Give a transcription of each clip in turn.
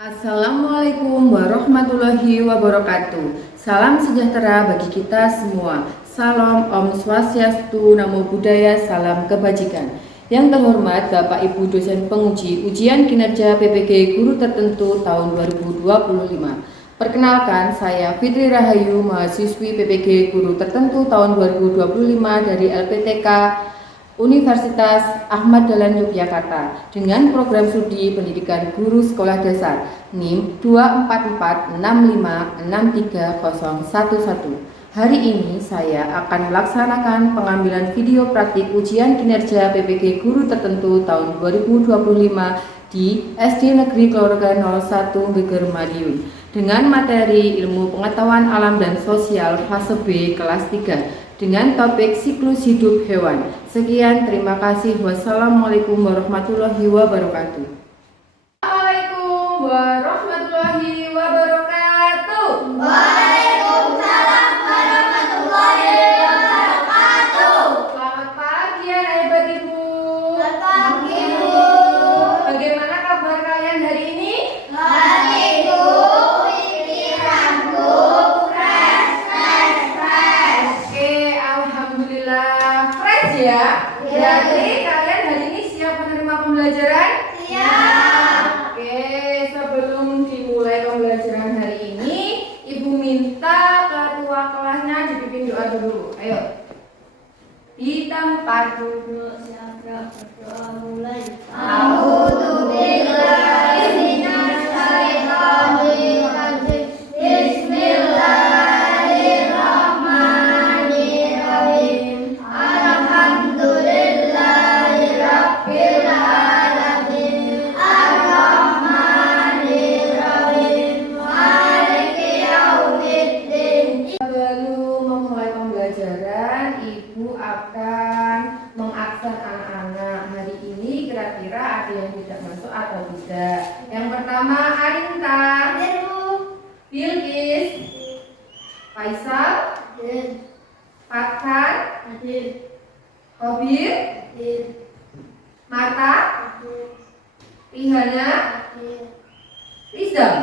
Assalamualaikum warahmatullahi wabarakatuh. Salam sejahtera bagi kita semua. Salam Om Swastiastu, Namo Buddhaya, salam kebajikan. Yang terhormat Bapak Ibu dosen penguji ujian kinerja PPG Guru Tertentu tahun 2025. Perkenalkan, saya Fitri Rahayu, mahasiswi PPG Guru Tertentu tahun 2025 dari LPTK Universitas Ahmad Dahlan Yogyakarta dengan program studi pendidikan guru sekolah dasar NIM 24465630111. Hari ini saya akan melaksanakan pengambilan video praktik ujian kinerja PPG Guru Tertentu tahun 2025 di SD Negeri Keluarga 01 Geger Madiun dengan materi ilmu pengetahuan alam dan sosial fase B kelas 3 dengan topik siklus hidup hewan. Sekian, terima kasih. Wassalamualaikum warahmatullahi wabarakatuh. Assalamualaikum warahmatullahi wabarakatuh. Waalaikumsalam warahmatullahi wabarakatuh. Selamat pagi anak-anak Ibu. Selamat pagi, Bu. Bagaimana kabar kalian hari ini? Hari Bu, pikiranku fresh. Oke, alhamdulillah fresh ya. Berarti kalian hari ini siap menerima pembelajaran? Siap. Oke, sebelum dimulai pembelajaran hari ini, Ibu minta ketua kelasnya dipimpin doa dulu. Ayo. Di tempat duduk siap berdoa mulai. A'udzubillahi minasyaitonir rajim. Bismillahirrahmanirrahim. Alhamdulillahirabbil alamin. Ar-Rahmanir-Rahim. Maliki yaumiddin. Sebelum memulai pembelajaran, Ibu akan mengabsen anak-anak. Hari ini kira-kira ada yang tidak masuk atau tidak? Yang pertama, Arinta, Bilqis, Faisal, Fathan, Kobir, Marta, Rihana, Rizam.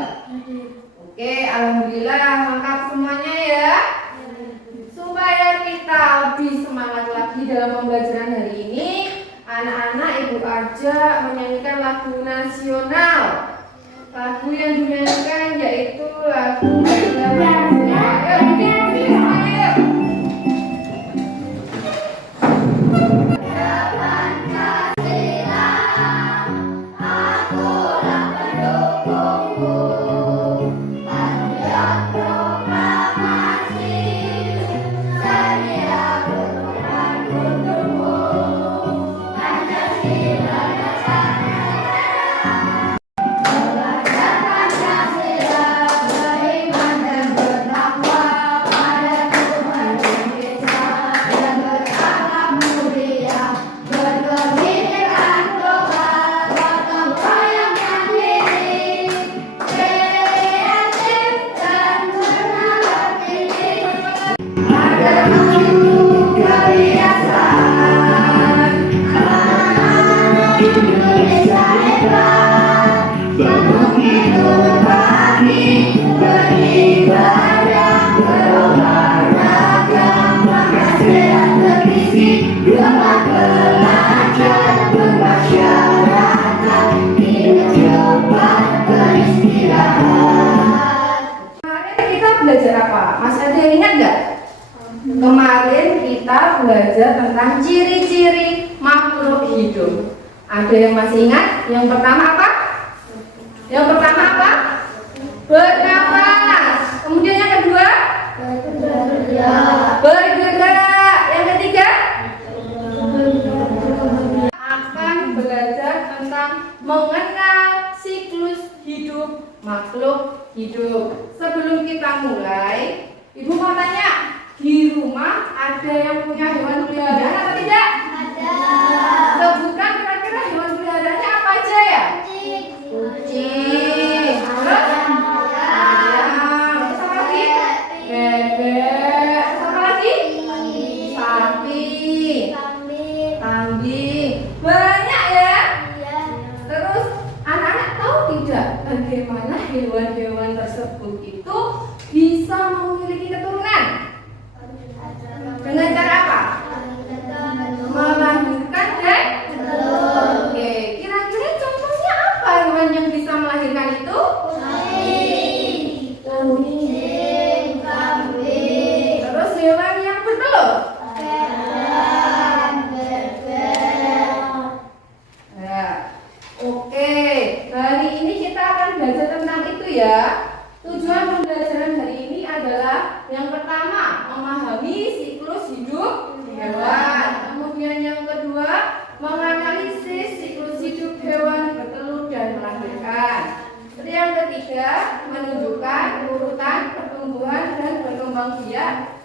Oke, alhamdulillah lengkap semuanya ya. Supaya kita lebih semangat lagi dalam pembelajaran hari ini, anak-anak Ibu ajak menyanyikan lagu nasional. Lagu yang dinyanyikan yaitu lagu belajar apa? Mas ada yang ingat nggak? Kemarin kita belajar tentang ciri-ciri makhluk hidup. Ada yang masih ingat? Yang pertama apa? Bernapas. Kemudian yang kedua? Bergerak. Yang ketiga? Akan belajar tentang mengenal siklus hidup makhluk hidup. Sebelum kita mulai, Ibu mau tanya, di rumah ada yang punya hewan peliharaan atau tidak? Ada. Sebutkan kira-kira hewan peliharaannya apa aja ya? Kucing. Terus? Ayam. Terus apa lagi? Bebek. Terus apa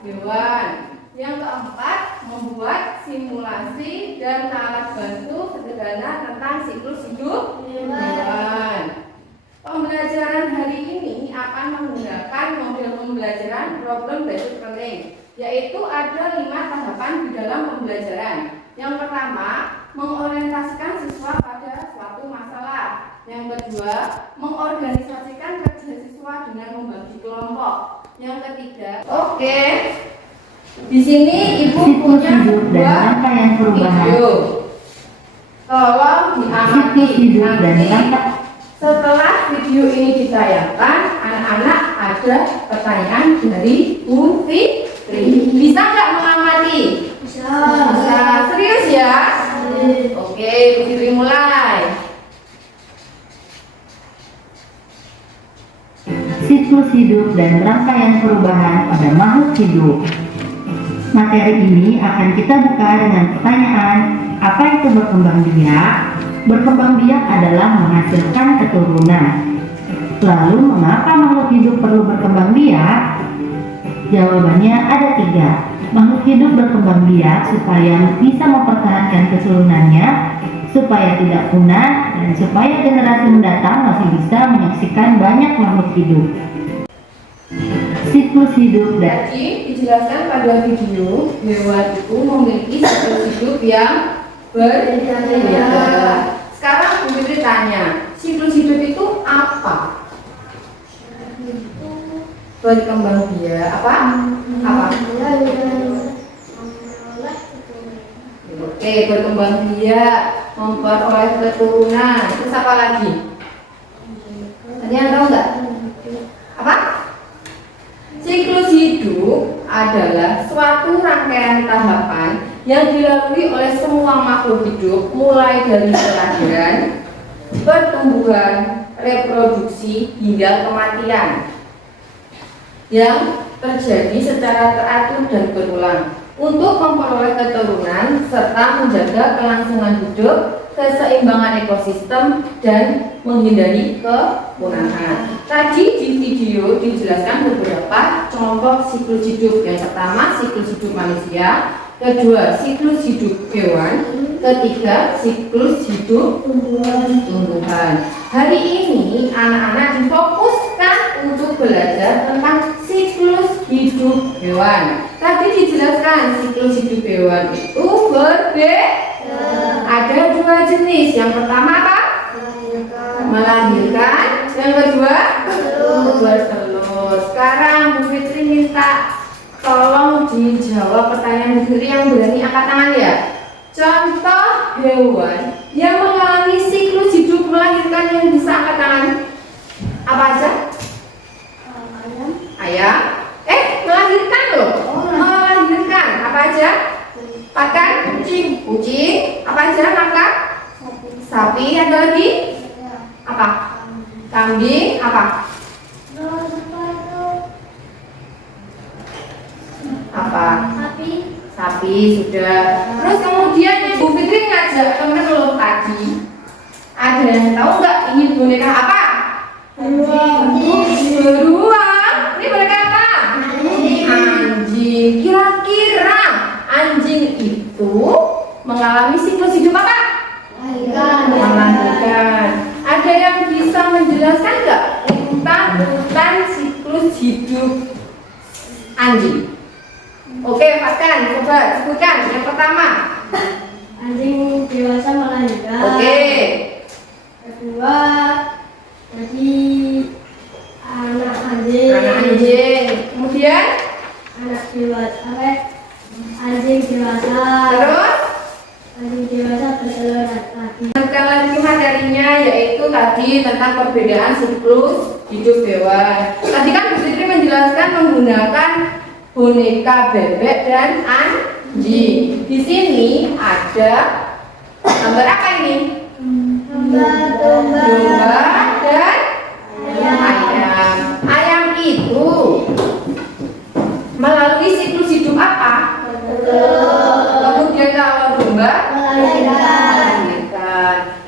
hewan. Yang keempat, membuat simulasi dan alat bantu sederhana tentang siklus hidup hewan. Pembelajaran hari ini akan menggunakan model pembelajaran problem based learning, yaitu ada 5 tahapan di dalam pembelajaran. Yang pertama, mengorientasikan siswa pada suatu masalah. Yang kedua, mengorganisasikan kerja siswa dengan membagi kelompok. Yang ketiga, di sini ibu punya dua video. Tolong diamati nanti. Setelah video ini ditayangkan, anak-anak ada pertanyaan dari Bu Fitri. Bisa nggak mengamati? Bisa. Serius ya? Oke, Bu Fitri mulai. Siklus hidup dan rangkaian perubahan pada makhluk hidup. Materi ini akan kita buka dengan pertanyaan, apa itu berkembang biak? Berkembang biak adalah menghasilkan keturunan. Lalu, mengapa makhluk hidup perlu berkembang biak? Jawabannya ada 3. Makhluk hidup berkembang biak supaya bisa mempertahankan keturunannya, supaya tidak punah, dan supaya generasi mendatang masih bisa menyaksikan banyak makhluk hidup. Siklus hidup dan Jadi dijelaskan pada video, hewan itu memiliki siklus hidup yang berbeda. Sekarang Bu Fitri tanya, siklus hidup itu apa? Berkembang biak apa? Oke, berkembang biak, memperoleh keturunan. Terus apa lagi? Ada yang tahu nggak? Apa? Siklus hidup adalah suatu rangkaian tahapan yang dilalui oleh semua makhluk hidup, mulai dari kelahiran, pertumbuhan, reproduksi, hingga kematian, yang terjadi secara teratur dan berulang untuk memperoleh keturunan serta menjaga kelangsungan hidup, keseimbangan ekosistem, dan menghindari kepunahan. Tadi di video dijelaskan beberapa contoh siklus hidup. Yang pertama, siklus hidup manusia. Kedua, siklus hidup hewan. Ketiga, siklus hidup tumbuhan. Hari ini anak-anak difokuskan untuk belajar tentang siklus hidup hewan. Tadi dijelaskan siklus hidup hewan itu berbeda. Ada 2 jenis. Yang pertama apa? Melahirkan. Yang kedua, bertelur. Sekarang Bu Fitri minta tolong dijawab pertanyaan Bu Fitri, yang berani angkat tangan ya. Contoh hewan yang mengalami siklus hidup melahirkan yang bisa angkat tangan. Apa aja? Ayam. Melahirkan loh. Melahirkan. Apa aja? Pakan. Kucing. Apa aja? Kakak. Sapi. Ada lagi? Apa? Kambing. Apa? Apa? Sapi sudah. Terus kemudian Bu Fitri ngajak temen lo tadi. Ada yang tahu nggak ini boneka apa? Beruang. Ini boneka apa? Anjing. Kira-kira anjing itu mengalami siklus hidup apa? Melahirkan. Ada yang bisa menjelaskan nggak tentang siklus hidup anjing? Oke, Fatkan, coba sebutkan. Yang pertama, Anjing dewasa melahirkan. oke. Kedua, jadi anak anjing. Anak anjing. Kemudian, Anak dewasa. Anjing dewasa. terus Anjing dewasa bertelur lagi. lanjutkan lagi materinya, yaitu tadi tentang perbedaan siklus hidup hewan. Tadi kan Bu Fitri menjelaskan menggunakan boneka bebek dan anjing. Di sini ada gambar apa ini? Domba dan ayam. Ayam itu melalui siklus hidup apa? Kemudian kalau domba melahirkan.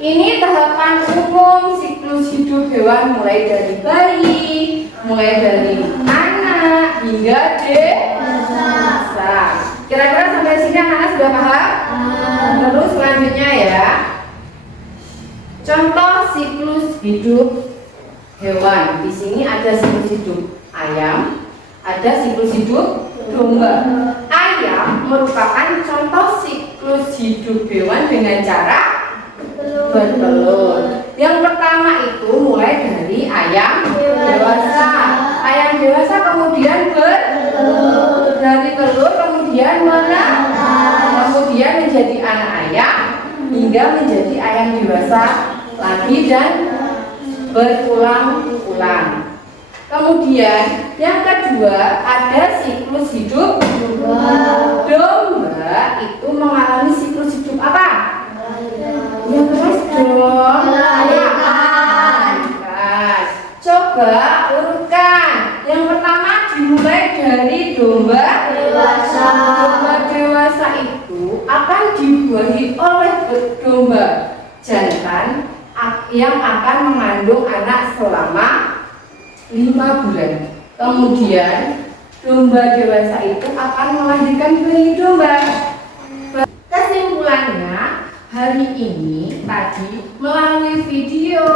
Ini tahapan umum siklus hidup hewan, mulai dari bayi, mulai dari anak hingga dewasa. Bisa. Kira-kira sampai sini anak-anak sudah paham? Terus selanjutnya ya. Contoh siklus hidup hewan. Di sini ada siklus hidup ayam, ada siklus hidup domba. Ayam merupakan contoh siklus hidup hewan dengan cara bertelur. Yang pertama itu mulai dari ayam dewasa. Ayam dewasa kemudian bertelur. Dari telur kemudian menetas. Kemudian menjadi anak ayam hingga menjadi ayam dewasa lagi dan berulang-ulang. Kemudian yang kedua ada siklus hidup domba. Itu mengalami siklus hidup apa? Ya terus dong. Coba urutkan. Yang pertama dimulai dari domba dewasa. Domba dewasa itu akan dibuahi oleh domba jantan yang akan mengandung anak selama 5 bulan. Kemudian domba dewasa itu akan melahirkan bayi domba. Kesimpulannya, hari ini tadi melalui video,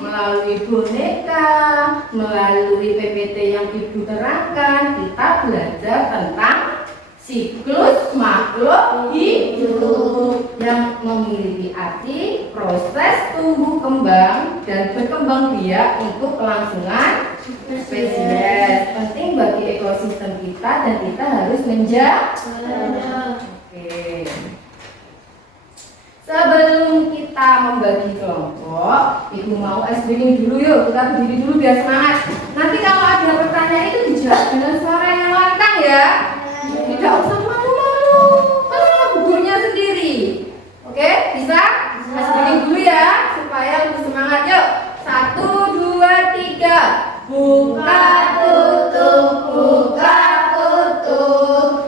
melalui boneka, melalui PPT yang Ibu terangkan, kita belajar tentang siklus makhluk hidup yang memiliki arti proses tumbuh kembang dan berkembang biak untuk kelangsungan spesies. Penting bagi ekosistem kita dan kita harus menjaga. Oke. Sebelum kita membagi kelompok, Ibu mau ice breaking dulu yuk. Kita berdiri dulu biar semangat. Nanti kalau ada pertanyaan itu dijawab dengan suara yang lantang ya. Tidak usah malu-malu. Kan bukunya sendiri. Oke, bisa? Ice breaking dulu ya, supaya lebih semangat. Yuk, 1, 2, 3. Buka tutup, buka tutup.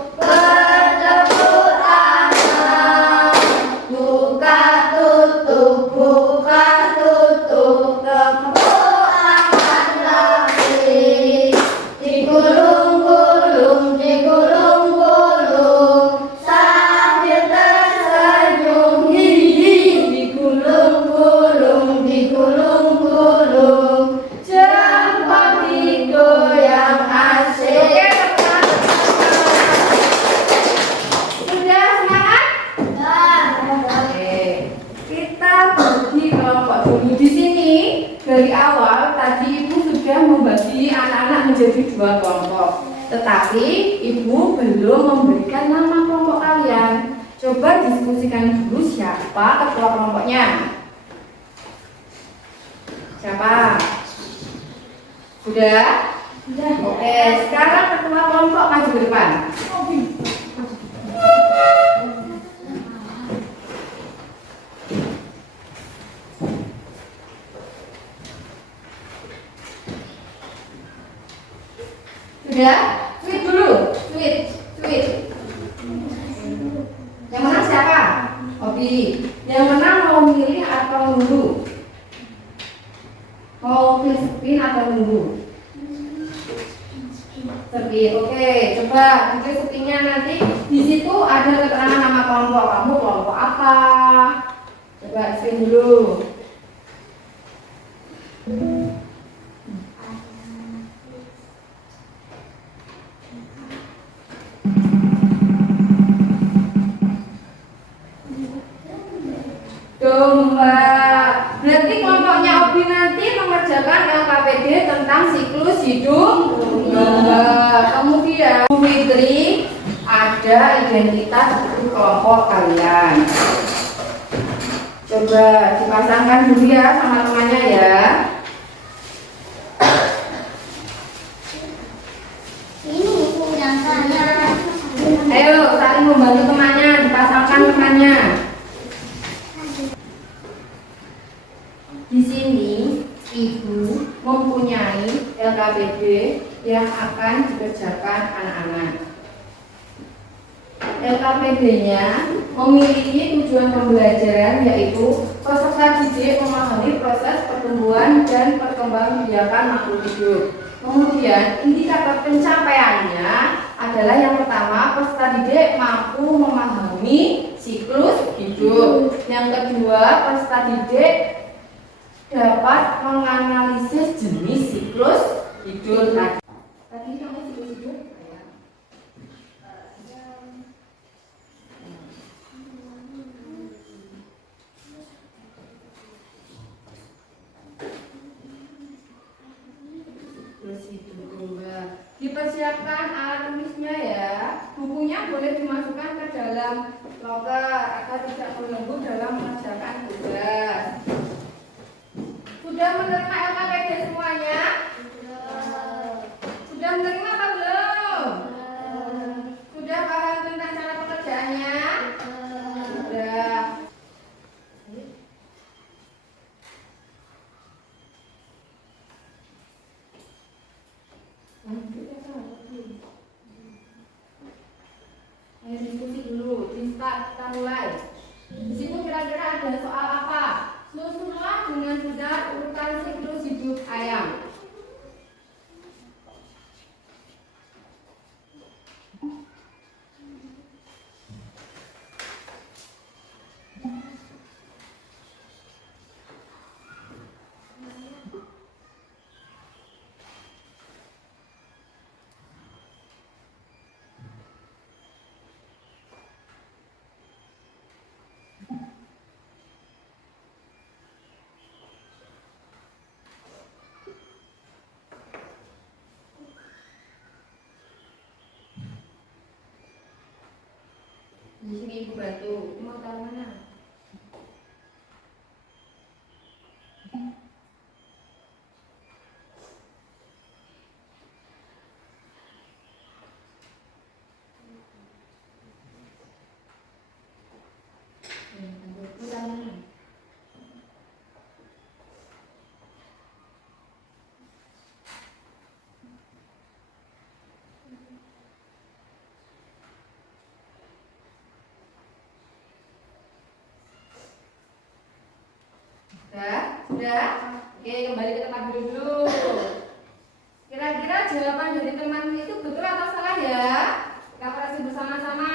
Dari awal tadi Ibu sudah membagi anak-anak menjadi 2 kelompok. Tetapi Ibu belum memberikan nama kelompok kalian. Coba diskusikan dulu siapa ketua kelompoknya. Siapa? Sudah? Sudah. Oke, sekarang ketua kelompok maju ke depan. Sudah? Tweet dulu. Tweet. Yang menang siapa? Obi. Yang menang mau milih atau nunggu? Mau pilih spin atau nunggu? Spin. Oke, coba pilih spinnya nanti. Di situ ada keterangan nama kelompok. Kamu kelompok apa? Coba spin dulu. Domba. Berarti kelompoknya Obi nanti mengerjakan LKPD tentang siklus hidup domba. Kemudian Bu Fitri ada identitas untuk kelompok kalian. Coba dipasangkan dulu ya sama temannya ya. Ini yang sana. Ayo saling membantu temannya, dipasangkan temannya. Di sini Ibu mempunyai LKPD yang akan dikerjakan anak-anak. LKPD-nya memiliki tujuan pembelajaran yaitu peserta didik memahami proses pertumbuhan dan perkembangbiakan makhluk hidup. Kemudian indikator pencapaiannya adalah yang pertama, peserta didik mampu memahami siklus hidup. Yang kedua, peserta didik dapat menganalisis jenis siklus hidup. Tadi namanya siklus hidup. Dipersiapkan alat tulisnya ya. Bukunya boleh dimasukkan ke dalam loker agar tidak mengganggu dalam mengerjakan tugas. Sudah menerima LKPD semuanya? Sudah menerima apa belum? Sudah paham tentang cara pekerjaannya? Sudah. Ayo diskusi dulu, kita mulai. Di situ kira-kira ada soal apa? Susunlah dengan benar urutan siklus hidup ayam. Di sini ibu bantu. Mau taruh mana? Sudah? Oke, kembali ke tempat duduk dulu. Kira-kira jawaban dari teman itu betul atau salah ya? Kita koreksi bersama-sama.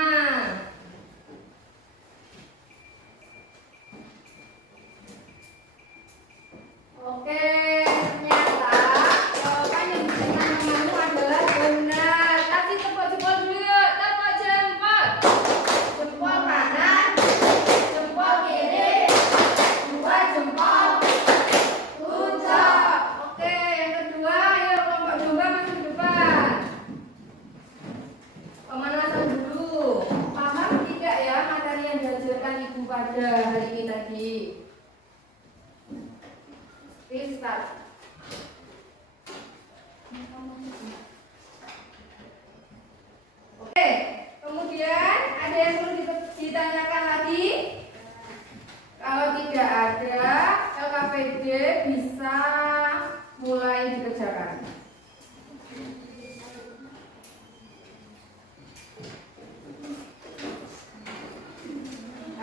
Oke, ternyata jawaban yang diberikan temanmu adalah benar. Kasih tepuk jempol dulu, tepuk jempol. Jempol kanan, jempol kiri, dua jempol. Oke, yang kedua, ayo kelompok domba masuk depan. Pemanasan dulu. Paham tidak ya materi yang diajarkan ibu pada hari ini tadi? Start. Oke, kemudian ada yang perlu ditanyakan lagi? Kalau tidak ada, LKPD bisa mulai dikerjakan.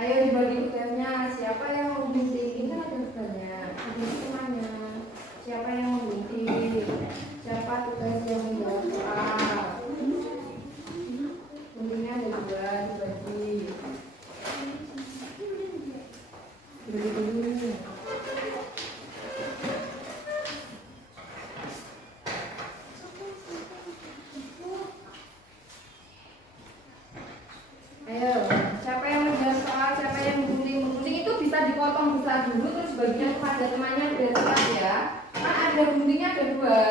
Ayo dibagi tugasnya. Siapa yang mau gunting? Ini kan ada tugasnya. Ada semuanya. Siapa yang mau gunting? Siapa tugas yang menjawab soal? Guntingnya ada dua, dibagi. Bagi dulu. Ayo, siapa yang menjawab soal, siapa yang menggunting? Menggunting itu bisa dipotong besar dulu terus bagian kepada temannya biar cepat ya. Kan ada guntingnya ada dua.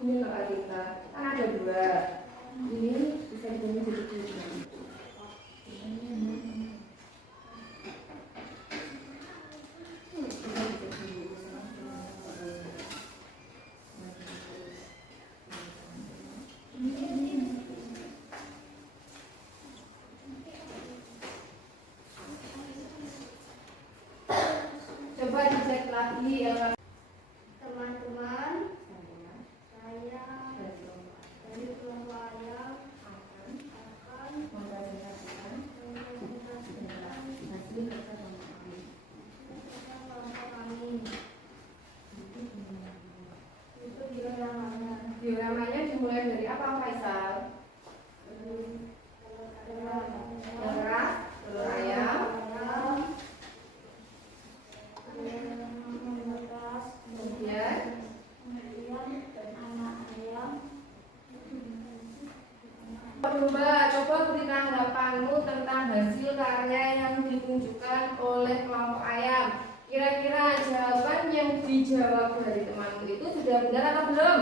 Ini kakak kita, kan ada dua. Ini bisa digunting jadi dua. Coba dicek lagi ya teman-teman. Saya dari kelompok ayam akan mempresentasikan hasil kerja kelompok kami. Itu dioramanya. Dioramanya dimulai dari apa, Faisal? oleh kelompok ayam. Kira-kira jawaban yang dijawab dari temanku itu sudah benar atau belum?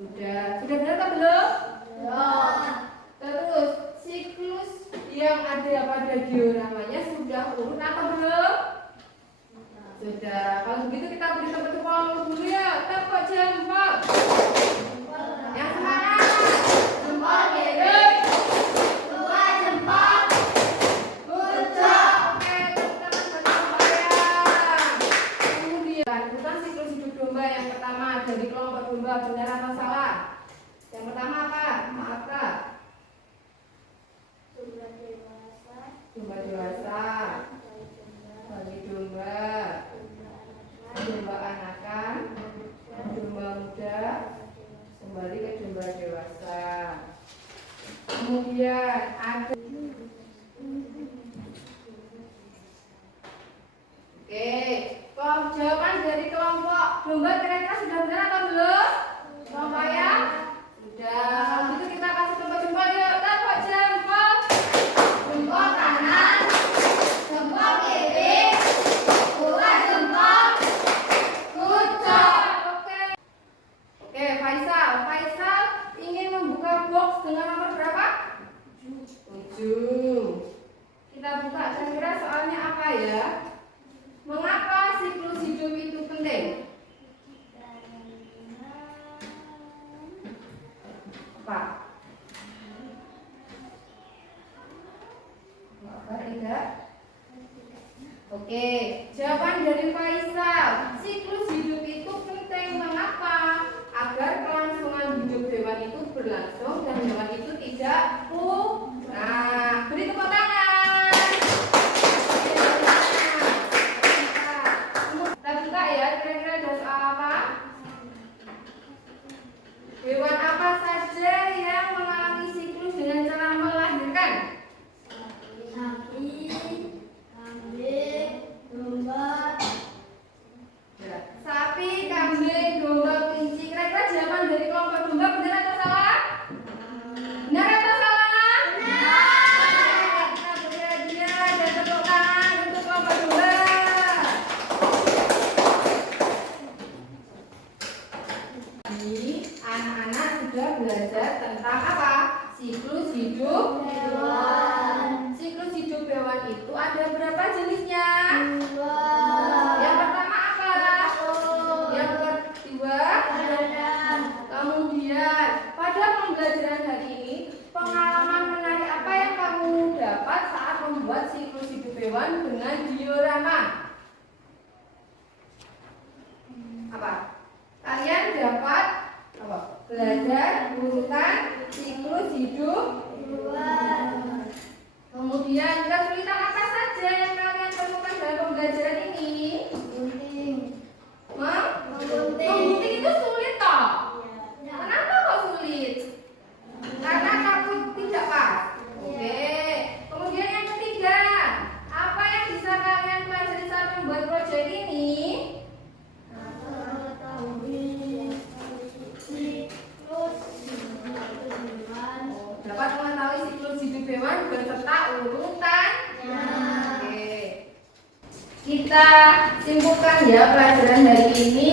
Sudah benar atau belum? Terus siklus yang ada pada dioramanya sudah urut atau belum? Sudah. Kalau begitu kita beri tepuk tangan dulu ya. Tepuk jempol. Yang semangat. Jempol kiri. Dua jempol. Good job. Oke, tepuk tangan buat kelompok ayam. Kemudian urutan siklus hidup domba yang pertama dari kelompok domba, benar atau salah? Yang pertama apa? Maaf Kak. Domba dewasa, bayi domba, domba anakan, domba muda, kembali ke domba dewasa. Kemudian ada jawaban dari kelompok domba kira-kira sudah benar atau belum? Kelompok ayam? Sudah. Kalau gitu kita kasih tepuk jempol yuk. Tepuk jempol. Jempol kanan, jempol kiri, dua jempol. Good job. Oke, Faisal ingin membuka box dengan nomor berapa? 7. Kita buka, kira-kira soalnya apa ya? Mengapa siklus hidup itu penting? Apa? Tidak? Oke, jawaban dari Faisal. Siklus hidup itu penting. Mengapa? Agar kelangsungan hidup hewan itu berlangsung dan hewan itu tidak punah. Beri tepuk tangan. Kita buka ya, kira-kira ada soal apa? Hewan apa saja yang mengalami siklus dengan cara melahirkan? Sapi, kambing, domba, kelinci. Kira-kira jawaban dari kelompok domba benar atau salah? Benar atau salah? Benar. Kita beri hadiah dan tepuk tangan untuk kelompok domba. Anak-anak sudah belajar tentang apa? Siklus hidup hewan. Siklus hidup hewan itu ada berapa jenisnya? Yang pertama apa? Yang kedua? Kemudian pada pembelajaran hari ini, pengalaman menarik apa yang kamu dapat saat membuat siklus hidup hewan dengan diorama? Apa? Kalian dapat apa? Belajar urutan siklus hidup hewan. Kemudian kesulitan apa saja yang kalian temukan dalam pembelajaran ini? Menggunting itu sulit toh? Kenapa kok sulit? Karena takut tidak pas. Oke. Kemudian yang ketiga, apa yang bisa kalian pelajari saat membuat proyek ini? Dapat mengetahui siklus hidup hewan beserta urutannya. Oke. Kita simpulkan ya pelajaran hari ini.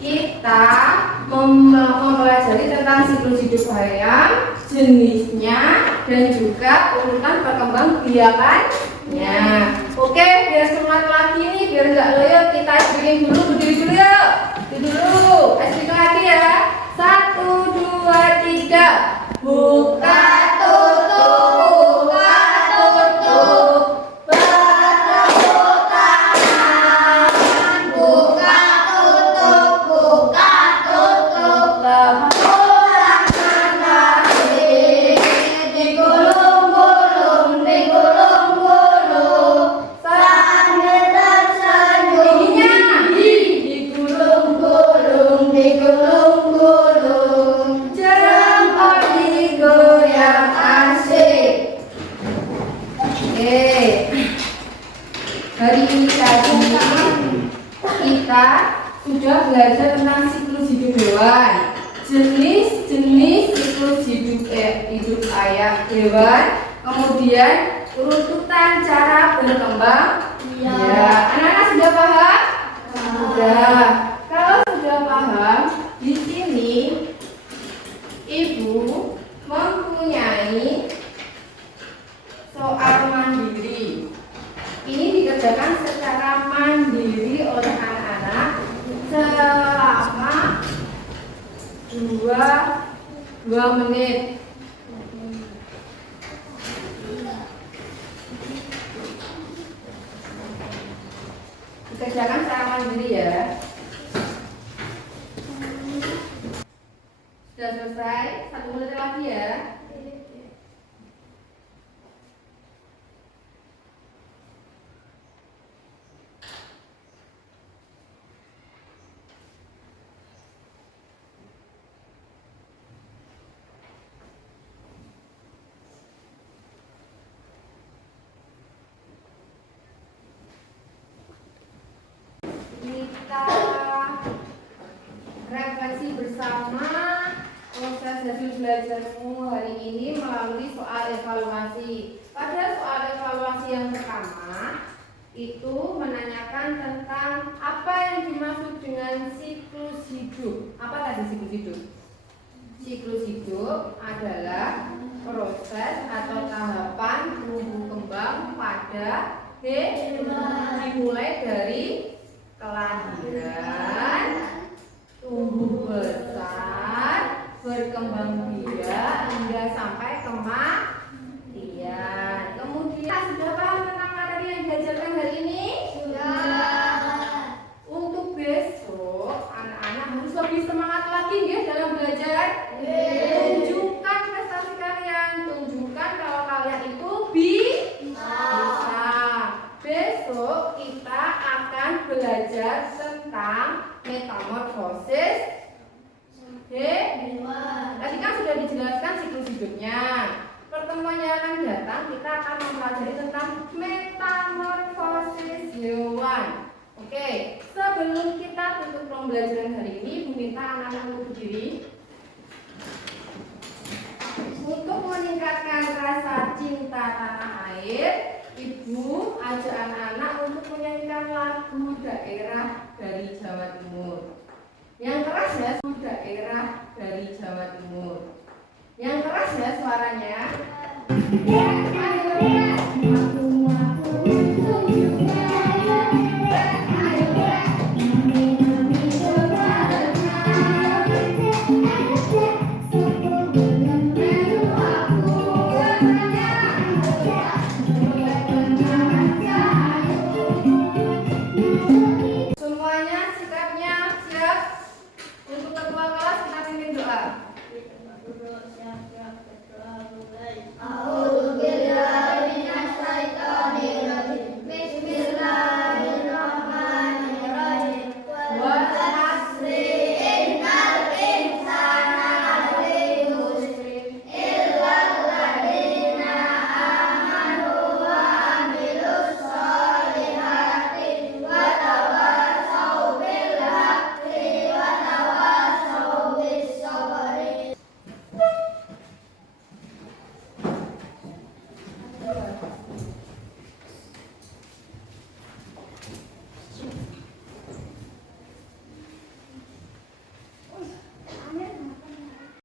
Kita mempelajari tentang siklus hidup ayam, jenisnya, dan juga urutan perkembangbiakannya. Oke, biar semangat lagi nih, biar nggak loyo, kita bikin dulu, berdiri dulu yuk. Dulu, bikin lagi ya. 1, 2, 3. Buka tutup, buka tutup. Bertepuk tangan. Buka tutup, buka tutup. Pulang kaki, digulung-gulung, digulung-gulung. Sambil tersenyum, digulung-gulung, digulung-gulung. Jempol digoyang asik. Oke. Hari ini tadi kita sudah belajar tentang siklus hidup hewan, jenis-jenis siklus hidup ayam hewan, kemudian urutan cara berkembang. Iya. Ya, anak-anak sudah paham? Sudah. Kalau sudah paham, di sini Ibu mempunyai soal mandiri. Ini dikerjakan secara mandiri oleh anak-anak selama 2 menit. Dikerjakan secara mandiri ya. Sudah selesai? 1 menit lagi ya. Kita refleksi bersama proses hasil belajarmu hari ini melalui soal evaluasi. Pada soal evaluasi yang pertama itu menanyakan tentang apa yang dimaksud dengan siklus hidup. Apa tadi siklus hidup? Siklus hidup adalah proses atau tahapan tumbuh kembang pada dimulai dari kelahiran, tumbuh besar, berkembang biak hingga sampai kematian. Kemudian sudah paham tentang materi yang diajarkan hari ini? Sudah. Untuk besok anak-anak harus lebih semangat lagi ya dalam belajar. Tunjukkan prestasi kalian, tunjukkan kalau kalian itu bisa. Besok kita akan belajar tentang metamorfosis hewan. Tadi kan sudah dijelaskan siklus hidupnya. Pertemuan yang akan datang kita akan mempelajari tentang metamorfosis hewan. Oke, sebelum kita tutup pembelajaran hari ini, Ibu minta anak-anak untuk berdiri. Untuk meningkatkan rasa cinta tanah air, Ibu ajak anak-anak untuk menyanyikan lagu daerah dari Jawa Timur. Yang keras ya, daerah dari Jawa Timur. Yang keras ya suaranya.